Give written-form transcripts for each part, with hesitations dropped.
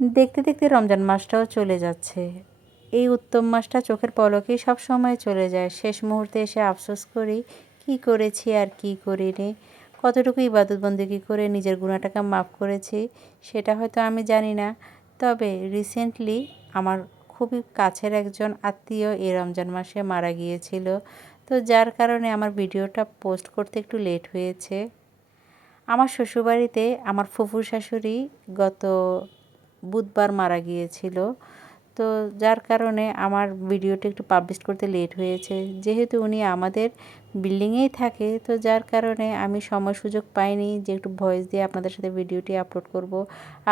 দেখতে দেখতে রমজান মাসটাও চলে যাচ্ছে। এই উত্তম মাসটা চোখের পলকেই সব সময় চলে যায়। শেষ মুহূর্তে এসে আফসোস করি, কি করেছি আর কি করিনি। কতটুকু ইবাদত বন্দেগি করে নিজের গুনাহটাকে মাফ করেছি সেটা হয়তো আমি জানি না। তবে রিসেন্টলি আমার খুবই কাছের একজন আত্মীয় এই রমজান মাসে মারা গিয়েছিল। তো যার কারণে আমার ভিডিওটা পোস্ট করতে একটু লেট হয়েছে। আমার শ্বশুরবাড়িতে আমার ফুফুর শাশুড়ি গত বুধবার মারা গিয়েছিল। তো যার কারণে আমার ভিডিওটা একটু পাবলিশ করতে লেট হয়েছে। যেহেতু উনি আমাদের বিল্ডিংয়েই থাকে, তো যার কারণে আমি সময় সুযোগ পাইনি যে একটু ভয়েস দিয়ে আপনাদের সাথে ভিডিওটি আপলোড করব।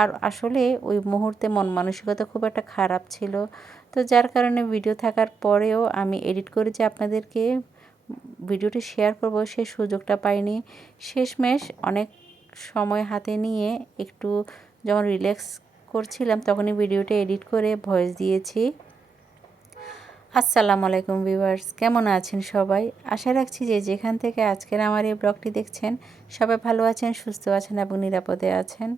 আর আসলে ওই মুহূর্তে মন মানসিকতা খুব একটা খারাপ ছিল। তো যার কারণে ভিডিও থাকার পরেও আমি এডিট করে যে আপনাদেরকে ভিডিওটি শেয়ার করব সেই সুযোগটা পাইনি। শেষমেশ অনেক সময় হাতে নিয়ে একটু যখন রিল্যাক্স করছিলাম তখনই ভিডিওটা এডিট করে ভয়েস দিয়েছি। আসসালামু আলাইকুম ভিউয়ার্স, কেমন আছেন সবাই? আশা রাখছি যে যেখান থেকে আজকের আমার এই ব্লগটি দেখছেন সবাই ভালো আছেন, সুস্থ আছেন এবং নিরাপদে আছেন।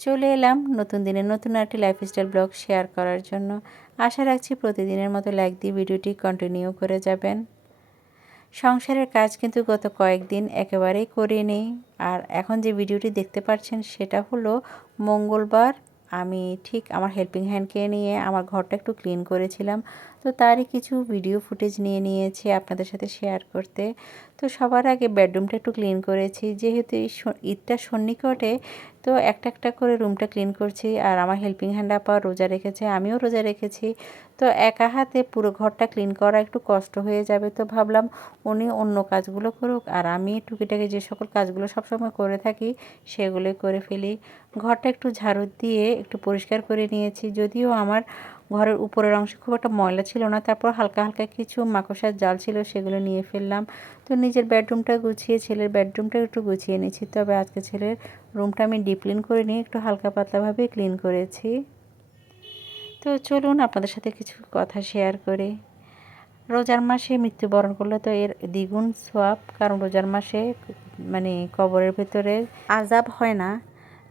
চলে এলাম নতুন দিনে নতুন একটি লাইফস্টাইল ব্লগ শেয়ার করার জন্য। আশা রাখছি প্রতিদিনের মতো লাইক দিয়ে ভিডিওটি কন্টিনিউ করে যাবেন। সংসারের কাজ কিন্তু গত কয়েকদিন একেবারেই করিনি। আর এখন যে ভিডিওটি দেখতে পাচ্ছেন সেটা হলো মঙ্গলবার আমি ঠিক আমার হেল্পিং হ্যান্ডকে নিয়ে আমার ঘরটা একটু ক্লিন করেছিলাম। তো তারই কিছু ভিডিও ফুটেজ নিয়ে নিয়েছি আপনাদের সাথে শেয়ার করতে। তো সবার আগে বেডরুমটা একটু ক্লিন করেছি, যেহেতু ঈদটা সন্নিকটে। তো একটা একটা করে রুমটা ক্লিন করছি। আর আমার হেল্পিং হ্যান্ড আপা রোজা রেখেছে, আমিও রোজা রেখেছি। তো একা হাতে পুরো ঘরটা ক্লিন করা একটু কষ্ট হয়ে যাবে, তো ভাবলাম উনি অন্য কাজগুলো করুক আর আমি টুকিটাকি যে সকল কাজগুলো সবসময় করে থাকি সেগুলোই করে ফেলি। ঘরটা একটু ঝাড়ু দিয়ে একটু পরিষ্কার করে নিয়েছি। যদিও আমার ঘরের উপরের অংশে খুব একটা ময়লা ছিল না, তারপর হালকা হালকা কিছু মাকড়সার জাল ছিল, সেগুলো নিয়ে ফেললাম। তো নিজের বেডরুমটা গুছিয়ে ছেলের বেডরুমটা একটু গুছিয়ে নিয়েছি। তবে আজকে ছেলের রুমটা আমি ডিপ ক্লিন করে নিয়ে একটু হালকা পাতলাভাবে ক্লিন করেছি। তো চলুন আপনাদের সাথে কিছু কথা শেয়ার করি। রোজার মাসে মৃত্যুবরণ করলে তো এর দ্বিগুণ সওয়াব, কারণ রোজার মাসে মানে কবরের ভেতরে আযাব হয় না।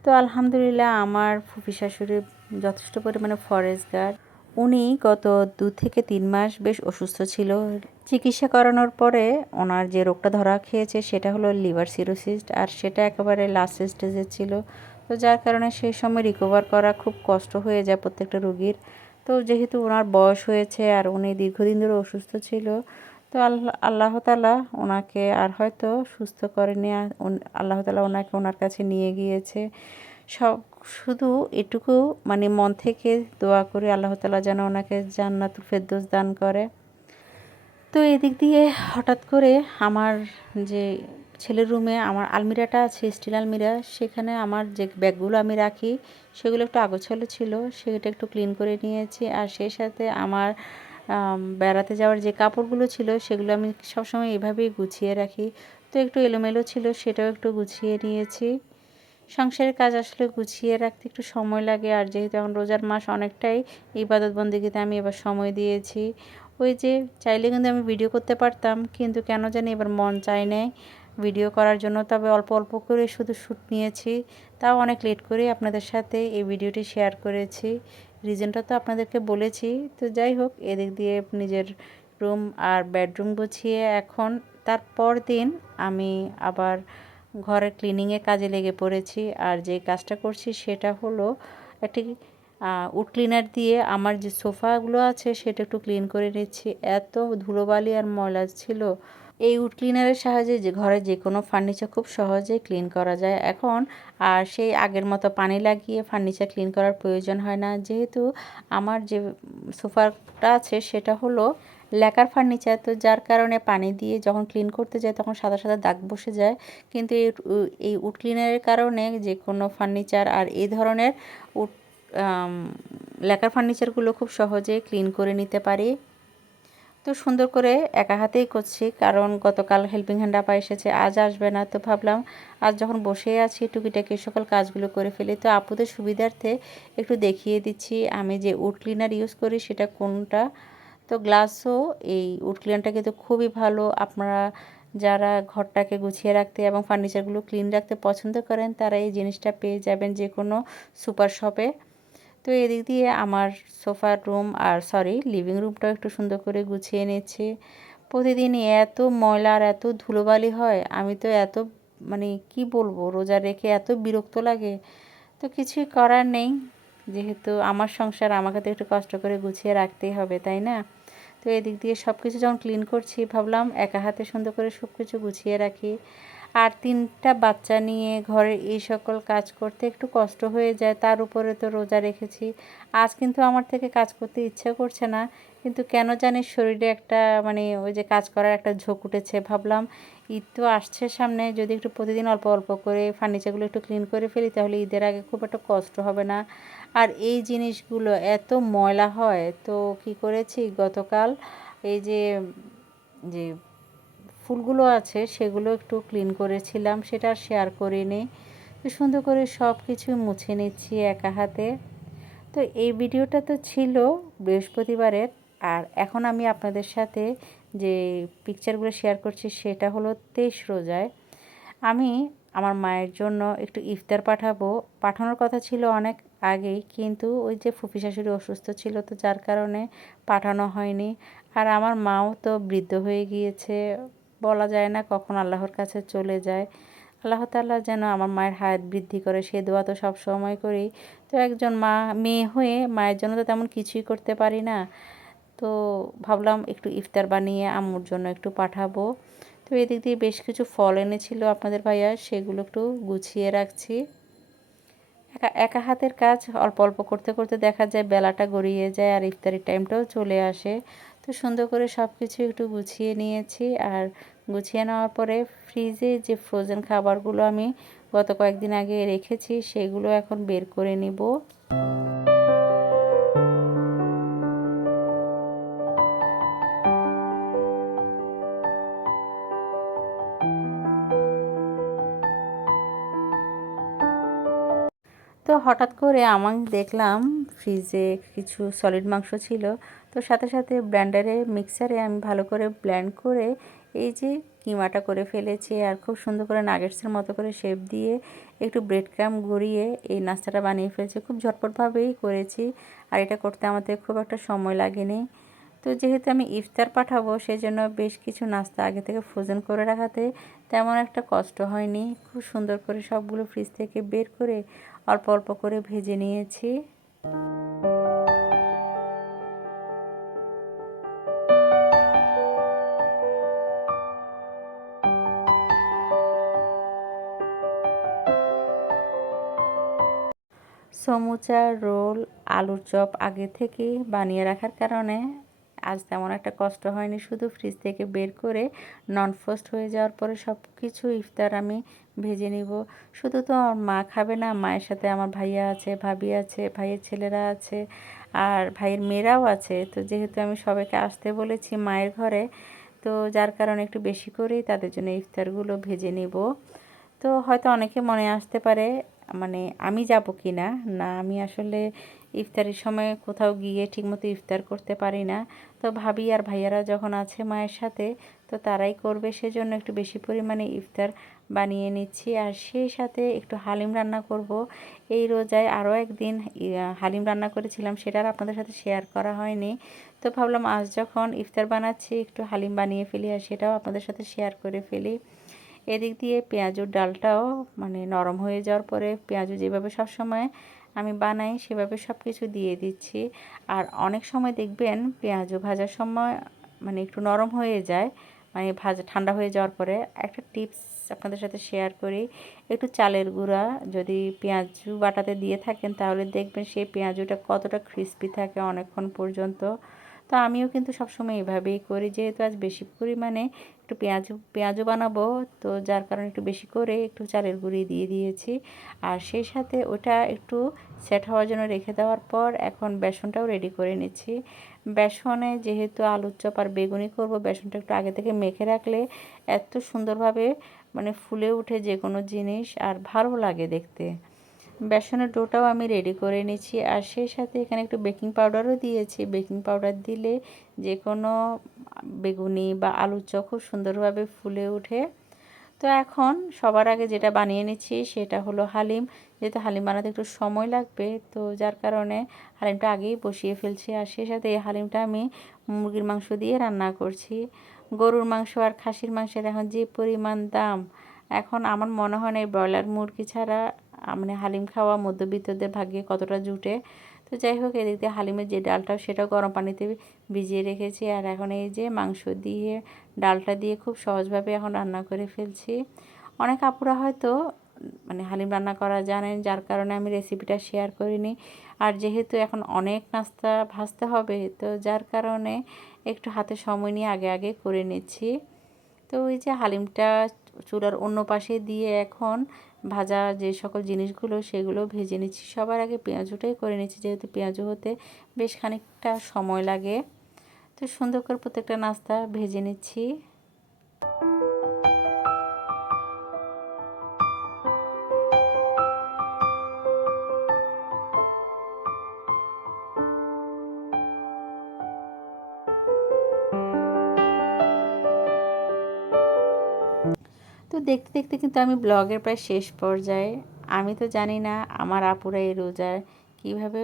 তো আলহামদুলিল্লাহ আমার ফুফি শাশুড়ি যথেষ্ট পরিমাণে ফরেজগার। উনি গত 2 থেকে 3 মাস বেশ অসুস্থ ছিল। চিকিৎসা করানোর পরে ওনার যে রোগটা ধরা খেয়েছে সেটা হলো লিভার সিরোসিস, আর সেটা একেবারে লাস্ট স্টেজে ছিল। তো যার কারণে সেই সময় রিকভার করা খুব কষ্ট হয়ে যায় প্রত্যেকটা রোগীর। তো যেহেতু ওনার বয়স হয়েছে আর উনি দীর্ঘদিন ধরে অসুস্থ ছিল, তো আল্লাহ তাআলা ওনাকে আর হয়তো সুস্থ করেনি। আল্লাহ তাআলা ওনাকে ওনার কাছে নিয়ে গিয়েছে। সব শুধু এটুকু মানে মন থেকে দোয়া করি আল্লাহ তাআলা যেন ওনাকে জান্নাতুল ফেরদৌস দান করে। তো এদিক দিয়ে হঠাৎ করে আমার যে ছেলের রুমে আমার আলমিরাটা আছে, স্টিল আলমিরা, সেখানে আমার যে ব্যাগগুলো আমি রাখি সেগুলো একটু আগোছালো ছিল, সেটা একটু ক্লিন করে নিয়েছি। আর সেই সাথে আমার বেড়াতে যাওয়ার যে কাপড়গুলো ছিল সেগুলো আমি সবসময় এভাবেই গুছিয়ে রাখি। তো একটু এলোমেলো ছিল, সেটাও একটু গুছিয়ে নিয়েছি। সংসারের কাজ আসলে গুছিয়ে রাখতে একটু সময় লাগে। আর যেহেতু এখন রোজার মাস, অনেকটাই ইবাদত বন্দেগীতে আমি এবার সময় দিয়েছি। ওই যে চাইলে কিন্তু আমি ভিডিও করতে পারতাম, কিন্তু কেন জানি এবার মন চায় নাই ভিডিও করার জন্য। তবে অল্প অল্প করে শুধু শ্যুট নিয়েছি, তাও অনেক লেট করে আপনাদের সাথে এই ভিডিওটি শেয়ার করেছি। রিজনটা তো আপনাদেরকে বলেছি। তো যাই হোক, এদিক দিয়ে নিজের রুম আর বেডরুম গুছিয়ে এখন তারপর দিন আমি আবার ঘরের ক্লিনিংয়ে কাজে লেগে পড়েছি। আর যে কাজটা করছি সেটা হলো একটি উড ক্লিনার দিয়ে আমার যে সোফাগুলো আছে সেটা একটু ক্লিন করে নিচ্ছি। এত ধুলোবালি আর ময়লা ছিল। এই উড ক্লিনারের সাহায্যে যে ঘরে যে কোনো ফার্নিচার খুব সহজেই ক্লিন করা যায় এখন। আর সেই আগের মতো পানি লাগিয়ে ফার্নিচার ক্লিন করার প্রয়োজন হয় না, যেহেতু আমার যে সোফাটা আছে সেটা হলো ল্যাকার ফার্নিচার। তো যার কারণে পানি দিয়ে যখন ক্লিন করতে যায় তখন সাদা সাদা দাগ বসে যায়। কিন্তু এই উড ক্লিনারের কারণে যে কোনো ফার্নিচার আর এই ধরনের উড ল্যাকার ফার্নিচারগুলো খুব সহজে ক্লিন করে নিতে পারি। তো সুন্দর করে একা হাতেই করছি, কারণ গতকাল হেল্পিং হ্যান্ড আপা এসেছে, আজ আসবে না। তো ভাবলাম আজ যখন বসে আছি টুকিটাকি সকল কাজগুলো করে ফেলি। তো আপুদের সুবিধার্থে একটু দেখিয়ে দিচ্ছি আমি যে উড ক্লিনার ইউজ করি সেটা কোনটা। তো গ্লাসও এই উড ক্লিনারটা কিন্তু খুবই ভালো। আপনারা যারা ঘরটাকে গুছিয়ে রাখতে এবং ফার্নিচারগুলো ক্লিন রাখতে পছন্দ করেন তারা এই জিনিসটা পেয়ে যাবেন যে কোনো সুপার শপে। তো এদিক দিয়ে আমার সোফার রুম আর লিভিং রুমটাও একটু সুন্দর করে গুছিয়ে নিচ্ছি। প্রতিদিন এত ময়লা আর এত ধুলোবালি হয়, আমি তো এত মানে কি বলবো, রোজা রেখে এত বিরক্ত লাগে। তো কিছুই করার নেই, যেহেতু আমার সংসার, আমাকে তো একটু কষ্ট করে গুছিয়ে রাখতেই হবে, তাই না? তো এদিক দিয়ে সব কিছু যখন ক্লিন করছি, ভাবলাম একা হাতে সুন্দর করে সব কিছু গুছিয়ে রাখি। আর 3টা বাচ্চা নিয়ে ঘরের এই সকল কাজ করতে একটু কষ্ট হয়ে যায়, তার উপরে তো রোজা রেখেছি। আজ কিন্তু আমার থেকে কাজ করতে ইচ্ছে করছে না, কিন্তু কেন জানি শরীরে একটা ওই যে কাজ করার একটা ঝোঁক উঠেছে। ভাবলাম ঈদ তো আসছে সামনে, যদি একটু প্রতিদিন অল্প অল্প করে ফার্নিচারগুলো একটু ক্লিন করে ফেলি, তাহলে ঈদের আগে খুব একটা কষ্ট হবে না। আর এই জিনিসগুলো এত ময়লা হয়, তো কি করেছি গতকাল, এই যে যে ফুলগুলো আছে সেগুলো একটু ক্লিন করেছিলাম, সেটা আর শেয়ার করিনি। তো সুন্দর করে সব কিছু মুছে নিচ্ছি একা হাতে। তো এই ভিডিওটা তো ছিল বৃহস্পতিবারের, আর এখন আমি আপনাদের সাথে যে পিকচারগুলো শেয়ার করছি সেটা হলো 23 রোজায়। আমি আমার মায়ের জন্য একটু ইফতার পাঠানোর কথা ছিল অনেক আগেই, কিন্তু ওই যে ফুফি শাশুড়ি অসুস্থ ছিল, তো যার কারণে পাঠানো হয়নি। আর আমার মাও তো বৃদ্ধ হয়ে গিয়েছে, বলা যায় না কখন আল্লাহর কাছে চলে যায়। আল্লাহ তাআলা যেন আমার মায়ের হায়াত বৃদ্ধি করে, সে দোয়া তো সব সময় করি। তো একজন মেয়ে হয়ে মায়ের জন্য তো তেমন কিছুই করতে পারি না। তো ভাবলাম একটু ইফতার বানিয়ে আম্মুর জন্য একটু পাঠাবো। তো এদিক দিয়ে বেশ কিছু ফল এনেছিল আপনাদের ভাইয়া, সেগুলো একটু গুছিয়ে রাখছি। একা একা হাতের কাজ অল্প অল্প করতে করতে দেখা যায় বেলাটা গড়িয়ে যায়, আর ইফতারির টাইমটাও চলে আসে। তো সুন্দর করে সব কিছু একটু গুছিয়ে নিয়েছি। আর গুছিয়ে নেওয়ার পরে ফ্রিজে যে ফ্রোজেন খাবারগুলো আমি গত কয়েকদিন আগে রেখেছি, সেগুলো এখন বের করে নিব। তো হঠাৎ করে আমি দেখলাম ফ্রিজে কিছু সলিড মাংস ছিল। তো সাথে সাথে মিক্সারে আমি ভালো করে ব্লেন্ড করে এই যে কিমাটা করে ফেলেছি, আর খুব সুন্দর করে নাগেটসের মতো করে শেপ দিয়ে একটু ব্রেড ক্রাম্ব গড়িয়ে এই নাস্তাটা বানিয়ে ফেলেছি। খুব ঝটপটভাবেই করেছি, আর এটা করতে আমাদের খুব একটা সময় লাগেনি। তো যেহেতু আমি ইফতার পাঠাবো, সেজন্য বেশ কিছু নাস্তা আগে থেকে ফ্রোজেন করে রাখাতে তেমন একটা কষ্ট হয়নি। খুব সুন্দর করে সবগুলো ফ্রিজ থেকে বের করে অল্প অল্প করে ভেজে নিয়েছি। সমুচা, রোল, আলুর চপ আগে থেকেই বানিয়ে রাখার কারণে আজ তেমন একটা কষ্ট হয়নি। শুধু ফ্রিজ থেকে বের করে নন ফ্রোস্ট হয়ে যাওয়ার পরে সব কিছু ইফতার আমি ভেজে নিব। শুধু তো আমার মা খাবে না, মায়ের সাথে আমার ভাইয়া আছে, ভাবি আছে, ভাইয়ের ছেলেরা আছে, আর ভাইয়ের মেয়েরাও আছে। তো যেহেতু আমি সবাইকে আসতে বলেছি মায়ের ঘরে, তো যার কারণে একটু বেশি করেই তাদের জন্য ইফতারগুলো ভেজে নিব। তো হয়তো অনেকে মনে আসতে পারে আমি যাব কি না। না, আমি আসলে ইফতারের সময় কোথাও গিয়ে ঠিকমতো ইফতার করতে পারি না। তো ভাবি আর ভাইয়ারা যখন আছে মায়ের সাথে, তো তারাই করবে, সেজন্য একটু বেশি পরিমাণে ইফতার বানিয়ে নিচ্ছি। আর সেই সাথে একটু হালিম রান্না করব। এই রোজায় আরও একদিন হালিম রান্না করেছিলাম, সেটা আর আপনাদের সাথে শেয়ার করা হয়নি। তো ভাবলাম আজ যখন ইফতার বানাচ্ছি একটু হালিম বানিয়ে ফেলি, আর সেটাও আপনাদের সাথে শেয়ার করে ফেলি। এদিক দিয়ে পেঁয়াজুর ডালটাও নরম হয়ে যাওয়ার পরে পেঁয়াজু যেভাবে সব সময় আমি বানাই সেভাবে সব কিছু দিয়ে দিচ্ছি। আর অনেক সময় দেখবেন পেঁয়াজু ভাজার সময় একটু নরম হয়ে যায়, ভাজা ঠান্ডা হয়ে যাওয়ার পরে। একটা টিপস আপনাদের সাথে শেয়ার করি, একটু চালের গুঁড়া যদি পেঁয়াজু বাটাতে দিয়ে থাকেন, তাহলে দেখবেন সেই পেঁয়াজুটা কতটা ক্রিস্পি থাকে অনেকক্ষণ পর্যন্ত। তো আমিও কিন্তু সবসময় এভাবেই করি, যেহেতু আজ বেশি পরিমাণে একটু পেঁয়াজও বানাবো, তো যার কারণে একটু বেশি করে একটু চালের গুঁড়ি দিয়ে দিয়েছি। আর সেই সাথে ওটা একটু সেট হওয়ার জন্য রেখে দেওয়ার পর এখন বেসনটাও রেডি করে নিচ্ছি। বেসনে যেহেতু আলুর চপ আর বেগুনি করব, বেসনটা একটু আগে থেকে মেখে রাখলে এত সুন্দরভাবে ফুলে উঠে যে কোনো জিনিস, আর ভালো লাগে দেখতে। বেসনের ডোটাও আমি রেডি করে নিচ্ছি, আর সেই সাথে এখানে একটু বেকিং পাউডারও দিয়েছি। বেকিং পাউডার দিলে যে কোনো বেগুনি বা আলুর চপ খুব সুন্দরভাবে ফুলে ওঠে। তো এখন সবার আগে যেটা বানিয়ে নিচ্ছি সেটা হলো হালিম। যেহেতু হালিম বানাতে একটু সময় লাগবে, তো যার কারণে হালিমটা আগেই বসিয়ে ফেলছি। আর সেই সাথে এই হালিমটা আমি মুরগির মাংস দিয়ে রান্না করছি। গরুর মাংস আর খাসির মাংসের এখন যে পরিমাণ দাম, এখন আমার মনে হয় না এই ব্রয়লার মুরগি ছাড়া মানে হালিম খাওয়া মধ্যবিত্তদের ভাগ্যে কতটা জুটে। তো যাই হোক, এদিক দিয়ে হালিমের যে ডালটা সেটাও গরম পানিতে ভিজিয়ে রেখেছি। আর এখন এই যে মাংস দিয়ে ডালটা দিয়ে খুব সহজভাবে এখন রান্না করে ফেলছি। অনেক আপুরা হয়তো মানে হালিম রান্না করা জানেন, যার কারণে আমি রেসিপিটা শেয়ার করিনি। আর যেহেতু এখন অনেক নাস্তা ভাজতে হবে, তো যার কারণে একটু হাতে সময় নিয়ে আগে আগে করে নিচ্ছি। তো ওই যে হালিমটা চুলার অন্য পাশে দিয়ে এখন ভাজা যে সকল জিনিসগুলো সেগুলো ভেজে নিচ্ছি। সবার আগে পেঁয়াজটাই করে নিচ্ছি, যেহেতু পেঁয়াজ হতে বেশ খানিকটা সময় লাগে। তো সুন্দর করে প্রত্যেকটা নাস্তা ভেজে নিচ্ছি। তো দেখতে দেখতে কিন্তু আমি ব্লগের প্রায় শেষ পর্যায়ে। আমি তো জানি না আমার আপুরা এই রোজায় কীভাবে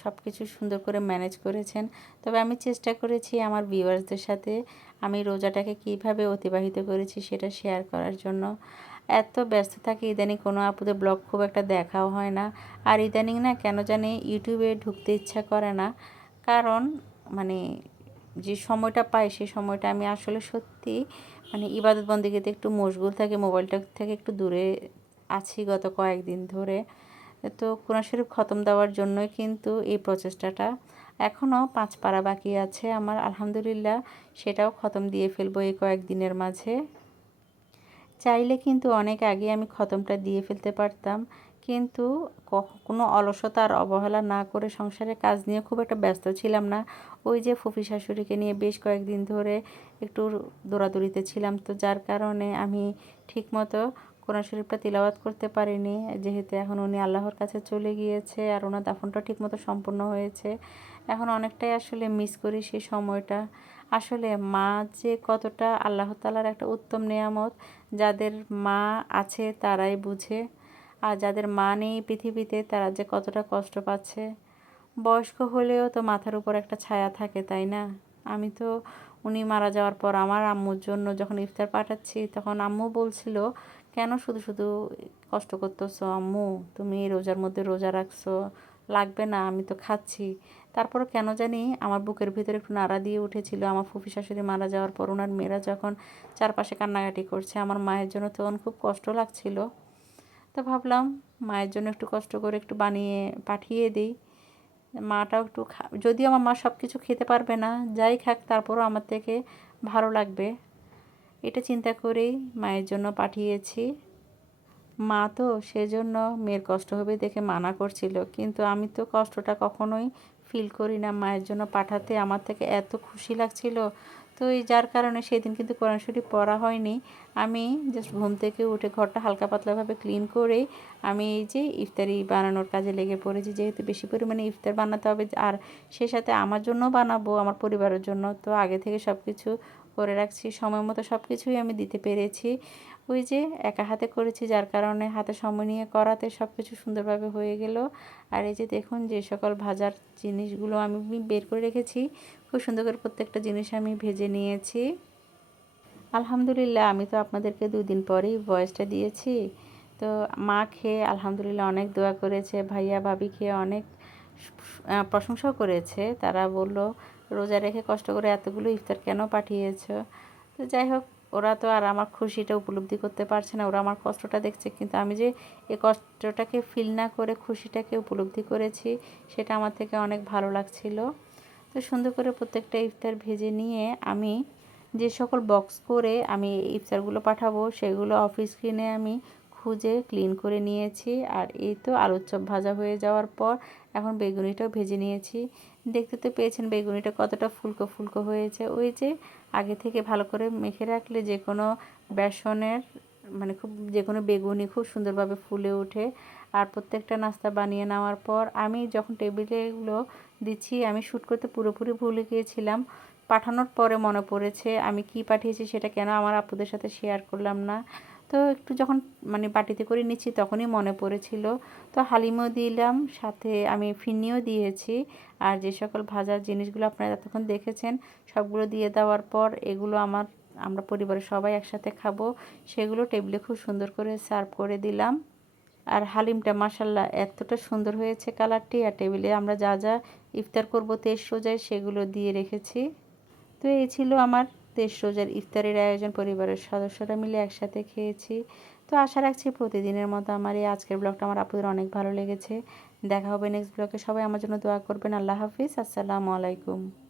সব কিছু সুন্দর করে ম্যানেজ করেছেন। তবে আমি চেষ্টা করেছি আমার ভিউয়ার্সদের সাথে আমি রোজাটাকে কিভাবে অতিবাহিত করেছি সেটা শেয়ার করার জন্য। এত ব্যস্ত থাকি ইদানিং কোনো আপুদের ব্লগ খুব একটা দেখাও হয় না। আর ইদানিং না কেন জানি ইউটিউবে ঢুকতে ইচ্ছা করে না, কারণ মানে যে সময়টা পাই সেই সময়টা আমি আসলে সত্যি মানে ইবাদত বন্দেগীতে একটু মশগুল থাকি, মোবাইলটা থেকে একটু দূরে আছি গত কয়েকদিন ধরে। তো কোরআন শরীফ খতম দেওয়ার জন্যই কিন্তু এই প্রচেষ্টাটা। এখনও 5 পারা বাকি আছে আমার, আলহামদুলিল্লাহ সেটাও খতম দিয়ে ফেলবো এই কয়েকদিনের মাঝে। চাইলে কিন্তু অনেক আগে আমি খতমটা দিয়ে ফেলতে পারতাম, কিন্তু কোনো অলসতা আর অবহেলা না করে সংসারের কাজ নিয়ে খুব একটা ব্যস্ত ছিলাম না। ওই যে ফুফি শাশুড়িকে নিয়ে বেশ কয়েকদিন ধরে একটু দৌড়াদৌড়িতে ছিলাম, তো যার কারণে আমি ঠিকমতো কোরআন শরীফটা তিলাওয়াত করতে পারিনি। যেহেতু এখন উনি আল্লাহর কাছে চলে গিয়েছে আর ওনার দাফনটা ঠিকমতো সম্পূর্ণ হয়েছে, এখন অনেকটাই আসলে মিস করি সেই সময়টা। আসলে মা যে কতটা আল্লাহ তাআলার একটা উত্তম নেয়ামত, যাদের মা আছে তারাই বুঝে। আর যাদের মা নেই পৃথিবীতে তারা যে কতটা কষ্ট পাচ্ছে। বয়স্ক হলেও তো মাথার উপর একটা ছায়া থাকে, তাই না? আমি তো উনি মারা যাওয়ার পর আমার আম্মুর জন্য যখন ইফতার পাঠাচ্ছি, তখন আম্মু বলছিল, কেন শুধু শুধু কষ্ট করতেছো আম্মু, তুমি এই রোজার মধ্যে রোজা রাখছো, লাগবে না, আমি তো খাচ্ছি। তারপরে কেন জানি আমার বুকের ভিতরে একটু নাড়া দিয়ে উঠেছিল। আমার ফুফি শাশুড়ি মারা যাওয়ার পর ওনার মেয়েরা যখন চারপাশে কান্নাকাটি করছে, আমার মায়ের জন্য তখন খুব কষ্ট লাগছিল। তো ভাবলাম মায়ের জন্য একটু কষ্ট করে একটু বানিয়ে পাঠিয়ে দিই। মাটাও একটু যদিও আমার মা সব কিছু খেতে পারবে না, যাই খাক তারপরও আমার থেকে ভালো লাগবে, এটা চিন্তা করেই মায়ের জন্য পাঠিয়েছি। মা তো সেজন্য মেয়ের কষ্ট হবে দেখে মানা করছিল, কিন্তু আমি তো কষ্টটা কখনোই ফিল করি না। মায়ের জন্য পাঠাতে আমার থেকে এত খুশি লাগছিল। তো এই যার কারণে সেদিন কিন্তু কোরআন শরীফ পড়া হয়নি। আমি জাস্ট ঘুম থেকে উঠে ঘরটা হালকা পাতলাভাবে ক্লিন করেই আমি এই যে ইফতারি বানানোর কাজে লেগে পড়েছি। যেহেতু বেশি পরিমাণে ইফতার বানাতে হবে আর সেই সাথে আমার জন্য বানাবো, আমার পরিবারের জন্য, তো আগে থেকে সব কিছু করে রাখছি। সময় মতো সব কিছুই আমি দিতে পেরেছি। ওই যে একা হাতে করেছি, যার কারণে হাতে সময় নিয়ে করাতে সব কিছু সুন্দরভাবে হয়ে গেল। আর এই যে দেখুন যে সকল ভাজার জিনিসগুলো আমি বের করে রেখেছি, খুব সুন্দর করে প্রত্যেকটা জিনিস আমি ভেজে নিয়েছি। আলহামদুলিল্লাহ আমি তো আপনাদেরকে 2 দিন পরেই ভয়েসটা দিয়েছি। তো মা খেয়ে আলহামদুলিল্লাহ অনেক দোয়া করেছে, ভাইয়া ভাবি খেয়ে অনেক প্রশংসাও করেছে। তারা বলল, রোজা রেখে কষ্ট করে এতগুলো ইফতার কেন পাঠিয়েছ। তো যাই হোক, ওরা তো আর আমার খুশিটা উপলব্ধি করতে পারছে না, ওরা আমার কষ্টটা দেখছে, কিন্তু আমি যে এই কষ্টটাকে ফিল না করে খুশিটাকে উপলব্ধি করেছি, সেটা আমার থেকে অনেক ভালো লাগছিল। তো সুন্দর করে প্রত্যেকটা ইফতার ভেজে নিয়ে আমি যে সকল বক্স করে আমি ইফতারগুলো পাঠাবো সেগুলো অফ স্ক্রিনে আমি খুঁজে ক্লিন করে নিয়েছি। আর এই তো আলুর চপ ভাজা হয়ে যাওয়ার পর এখন বেগুনিটাও ভেজে নিয়েছি। দেখতে তো পেয়েছেন বেগুনিটা কতটা ফুলকো ফুলকো হয়েছে। ওই যে আগে থেকে ভালো করে মেখে রাখলে যে কোনো বেসনের মানে যে কোনো বেগুনি খুব সুন্দরভাবে ফুলে ওঠে। আর প্রত্যেকটা নাস্তা বানিয়ে নেওয়ার পর আমি যখন টেবিলে এগুলো দিচ্ছি, আমি শ্যুট করতে পুরোপুরি ভুলে গিয়েছিলাম। পাঠানোর পরে মনে পড়েছে আমি কি পাঠিয়েছি সেটা কেন আমার আপুদের সাথে শেয়ার করলাম না। তো একটু যখন মানে বাটিতে করে নিচ্ছি তখনই মনে পড়েছিল। তো হালিমও দিলাম, সাথে আমি ফিরনিও দিয়েছি। আর যে সকল ভাজার জিনিসগুলো আপনারা এতক্ষণ দেখেছেন সবগুলো দিয়ে দেওয়ার পর এগুলো আমরা পরিবারের সবাই একসাথে খাবো, সেগুলো টেবিলে খুব সুন্দর করে সার্ভ করে দিলাম। আর হালিমটা মাশাল্লাহ এতটা সুন্দর হয়েছে কালারটি। আর টেবিলে আমরা যা যা ইফতার করব 23 রোজায় সেগুলো দিয়ে রেখেছি। তো এই ছিল আমার 23 রোজার ইফতারের আয়োজন, পরিবারের সদস্যরা মিলে একসাথে খেয়েছি। তো আশা রাখছি প্রতিদিনের মতো আমার এই আজকের ব্লগটা আমার আপুদের অনেক ভালো লেগেছে। দেখা হবে নেক্সট ব্লগে, সবাই আমার জন্য দোয়া করবেন। আল্লাহ হাফিজ, আসসালামু আলাইকুম।